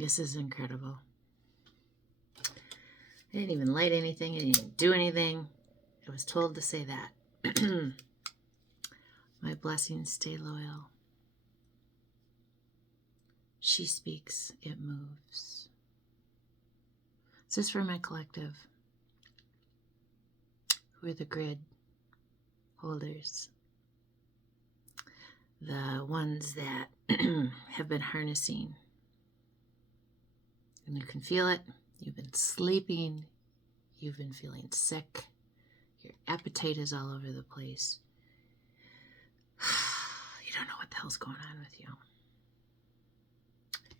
This is incredible. I didn't even light anything. I didn't do anything. I was told to say that. My blessings stay loyal. She speaks, it moves. This is for my collective, who are the grid holders, the ones that have been harnessing. And you can feel it. You've been sleeping. You've been feeling sick. Your appetite is all over the place. You don't know what the hell's going on with you.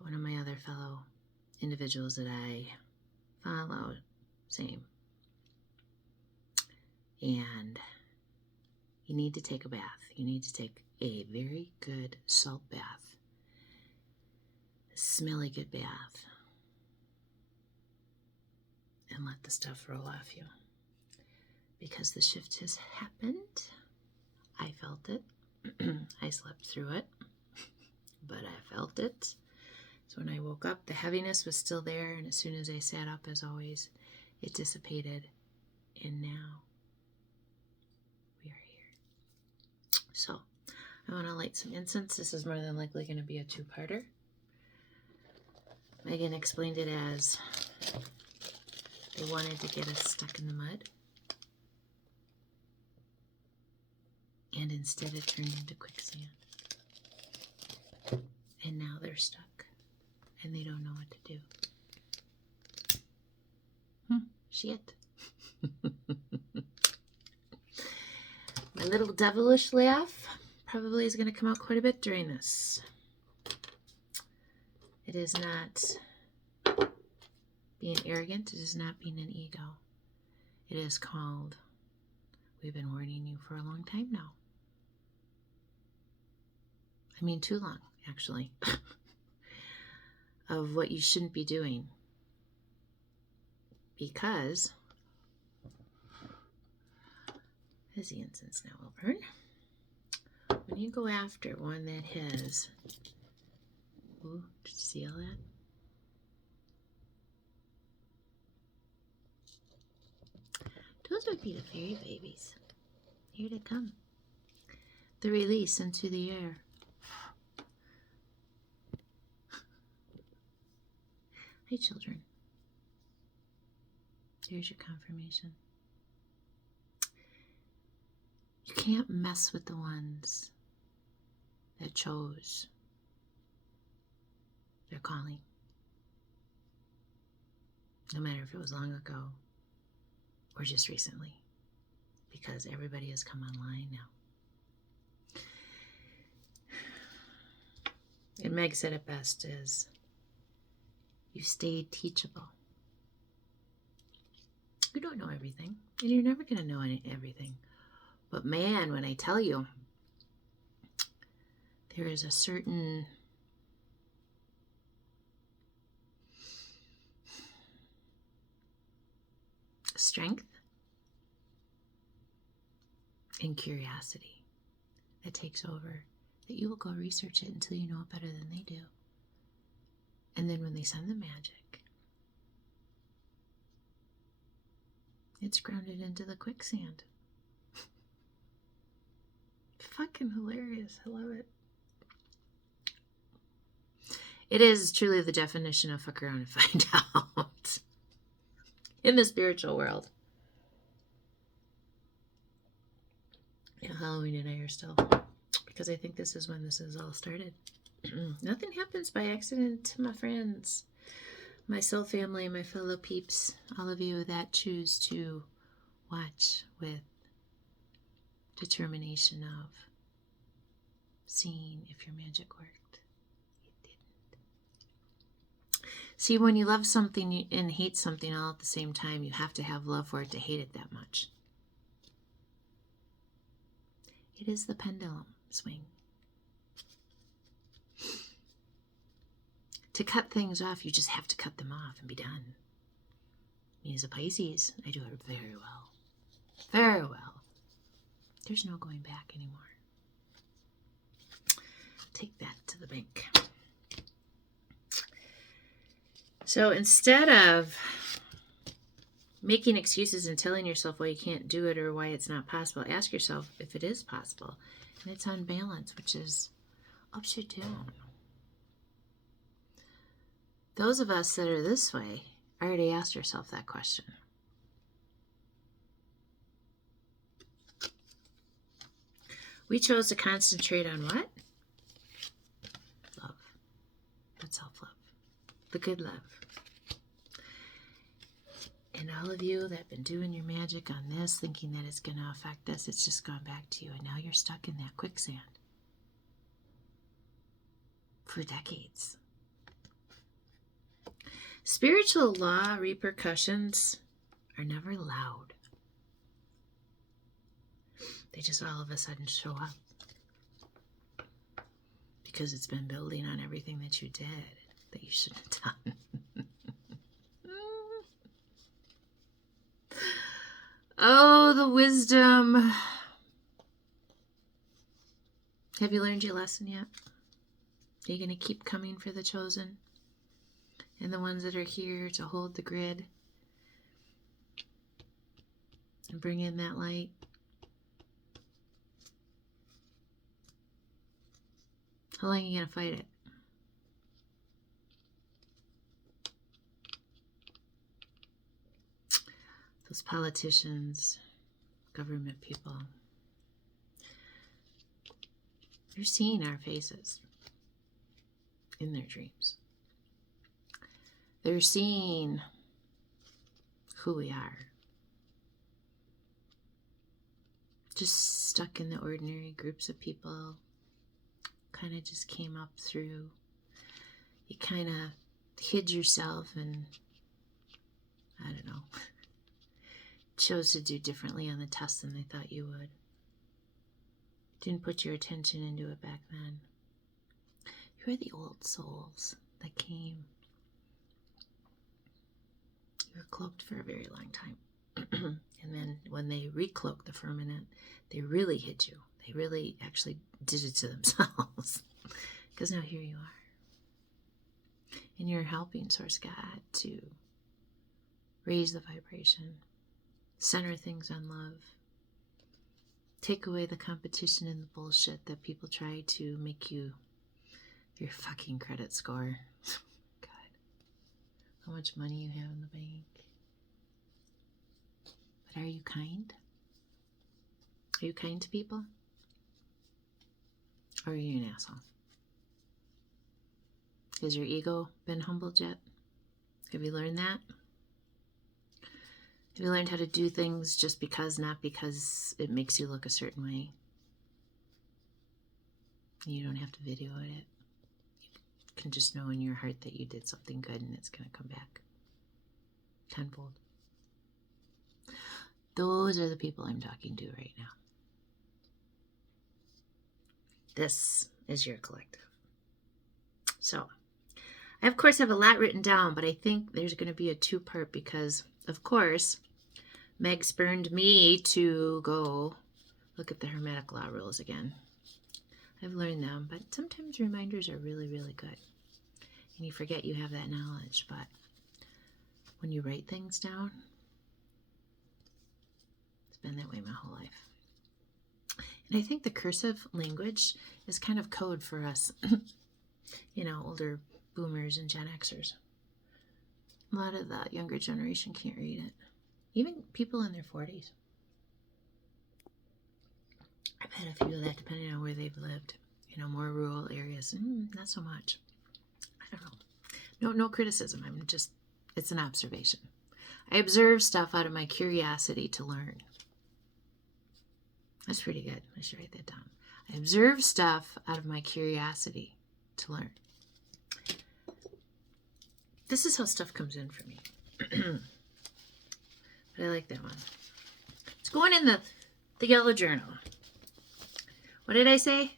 One of my other fellow individuals that I follow, same. And you need to take a bath. You need to take a very good salt bath. A smelly good bath. And let the stuff roll off you. Because the shift has happened. I felt it. I slept through it. But I felt it. So when I woke up, the heaviness was still there. And as soon as I sat up, as always, it dissipated. And now we are here. So I want to light some incense. This is more than likely going to be a two-parter. Megan explained it as they wanted to get us stuck in the mud. And instead it turned into quicksand. And now they're stuck. And they don't know what to do. Shit. My little devilish laugh probably is going to come out quite a bit during this. It is not being arrogant. It is not being an ego. It is called, we've been warning you for a long time now. I mean, too long, actually, of what you shouldn't be doing. Because, as the incense now will burn, when you go after one that has, ooh, did you see all that? Those would be the fairy babies. Here they come. The release into the air. Hi, children. Here's your confirmation. You can't mess with the ones that chose their calling. No matter if it was long ago or just recently, because everybody has come online now. And Meg said it best is, you stayed teachable. You don't know everything, and you're never going to know everything. But man, when I tell you, there is a certain strength and curiosity that takes over, that you will go research it until you know it better than they do. And then when they send the magic, it's grounded into the quicksand. Fucking hilarious. I love it. It is truly the definition of fuck around and find out in the spiritual world. Yeah, Halloween and I are still, because I think this is when this has all started. Nothing happens by accident, my friends, my soul family, my fellow peeps, all of you that choose to watch with determination of seeing if your magic worked. It didn't. See, when you love something and hate something all at the same time, you have to have love for it to hate it that much. It is the pendulum swing. To cut things off, you just have to cut them off and be done. Me as a Pisces, I do it very well. Very well. There's no going back anymore. Take that to the bank. So instead of making excuses and telling yourself why you can't do it or why it's not possible, ask yourself if it is possible. And it's on balance, which is upside down. Those of us that are this way already asked yourself that question. We chose to concentrate on what? Love. That's self-love. The good love. And all of you that have been doing your magic on this, thinking that it's going to affect us, it's just gone back to you. And now you're stuck in that quicksand for decades. Spiritual law repercussions are never loud. They just all of a sudden show up. Because it's been building on everything that you did that you shouldn't have done. Oh, the wisdom. Have you learned your lesson yet? Are you going to keep coming for the chosen? And the ones that are here to hold the grid? And bring in that light? How long are you going to fight it? Those politicians, government people, they're seeing our faces in their dreams. They're seeing who we are. Just stuck in the ordinary groups of people. Kind of just came up through. You kind of hid yourself and, I don't know, chose to do differently on the test than they thought you would. Didn't put your attention into it back then. You were the old souls that came. You were cloaked for a very long time. And then when they recloaked the firmament, they really hid you. They really actually did it to themselves. Because now here you are. And you're helping Source God to raise the vibration, center things on love, take away the competition and the bullshit that people try to make you your fucking credit score. God, how much money you have in the bank. But are you kind? Are you kind to people? Or are you an asshole? Has your ego been humbled yet? Have you learned that? Have you learned how to do things just because, not because it makes you look a certain way? You don't have to video it. You can just know in your heart that you did something good and it's going to come back tenfold. Those are the people I'm talking to right now. This is your collective. So, I of course have a lot written down, but I think there's going to be a two-part because, of course, Meg spurned me to go look at the Hermetic Law rules again. I've learned them, but sometimes reminders are really, really good. And you forget you have that knowledge, but when you write things down, it's been that way my whole life. And I think the cursive language is kind of code for us, older boomers and Gen Xers. A lot of the younger generation can't read it. Even people in their 40s. I've had a few of that depending on where they've lived. More rural areas. Not so much. I don't know. No criticism. It's an observation. I observe stuff out of my curiosity to learn. That's pretty good. I should write that down. I observe stuff out of my curiosity to learn. This is how stuff comes in for me. But I like that one. It's going in the yellow journal. What did I say?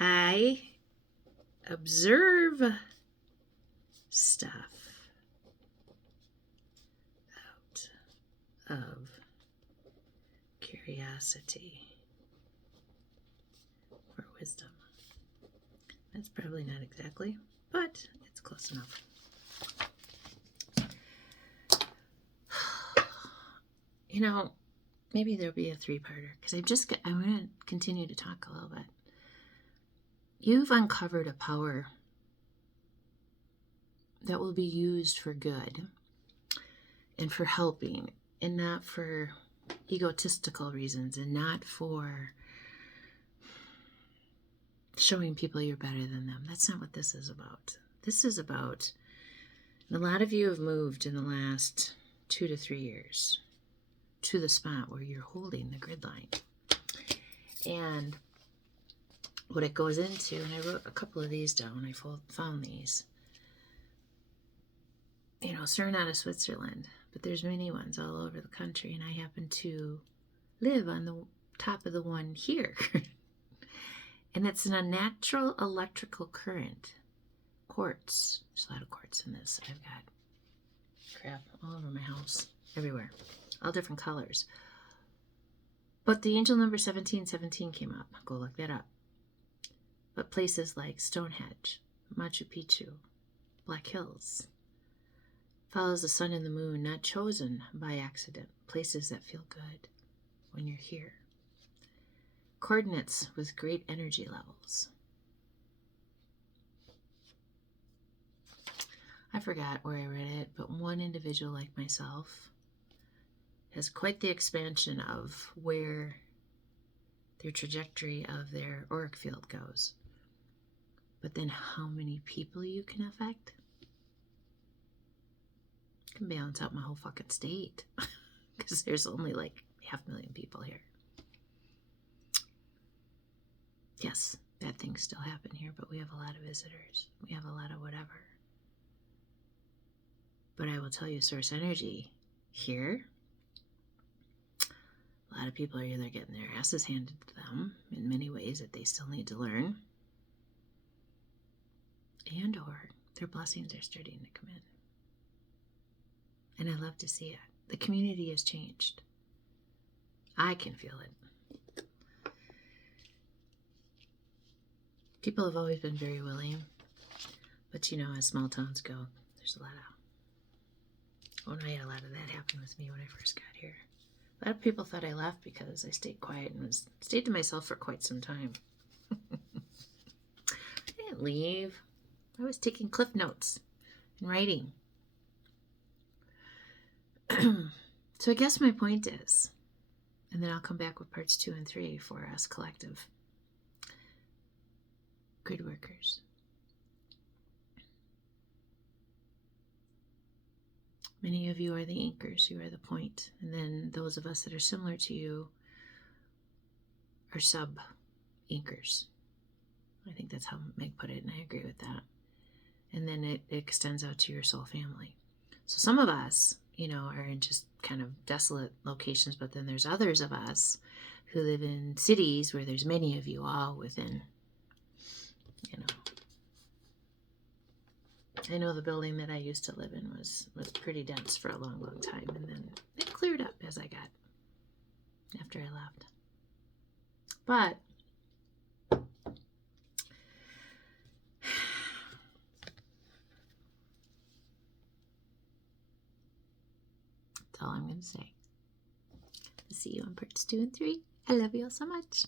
I observe stuff out of curiosity for wisdom. That's probably not exactly, but close enough. You know, maybe there'll be a 3-parter because I'm going to continue to talk a little bit. You've uncovered a power that will be used for good and for helping, and not for egotistical reasons, and not for showing people you're better than them. That's not what this is about. This is about, and a lot of you have moved in the last 2 to 3 years to the spot where you're holding the grid line. And what it goes into, and I wrote a couple of these down, I found these. You know, CERN out of Switzerland, but there's many ones all over the country, and I happen to live on the top of the one here. And it's an unnatural electrical current. Quartz. There's a lot of quartz in this. I've got crap all over my house, everywhere, all different colors. But the angel number 1717 came up. Go look that up. But places like Stonehenge, Machu Picchu, Black Hills, follows the sun and the moon, not chosen by accident. Places that feel good when you're here. Coordinates with great energy levels. I forgot where I read it, but one individual like myself has quite the expansion of where their trajectory of their auric field goes. But then how many people you can affect can balance out my whole fucking state. Because there's only like 500,000 people here. Yes, bad things still happen here, but we have a lot of visitors. We have a lot of whatever. But I will tell you, source energy here, a lot of people are either getting their asses handed to them in many ways that they still need to learn, and or their blessings are starting to come in. And I love to see it. The community has changed. I can feel it. People have always been very willing, but you know, as small towns go, there's a lot of, I had a lot of that happen with me when I first got here. A lot of people thought I left because I stayed quiet and stayed to myself for quite some time. I didn't leave. I was taking cliff notes and writing. So I guess my point is, and then I'll come back with parts 2 and 3 for us collective grid workers. Many of you are the anchors, you are the point, and then those of us that are similar to you are sub-anchors. I think that's how Meg put it, and I agree with that. And then it extends out to your soul family. So some of us, you know, are in just kind of desolate locations, but then there's others of us who live in cities where there's many of you all within, you know. I know the building that I used to live in was pretty dense for a long, long time, and then it cleared up as I got after I left. But that's all I'm going to say. See you on parts 2 and 3. I love you all so much.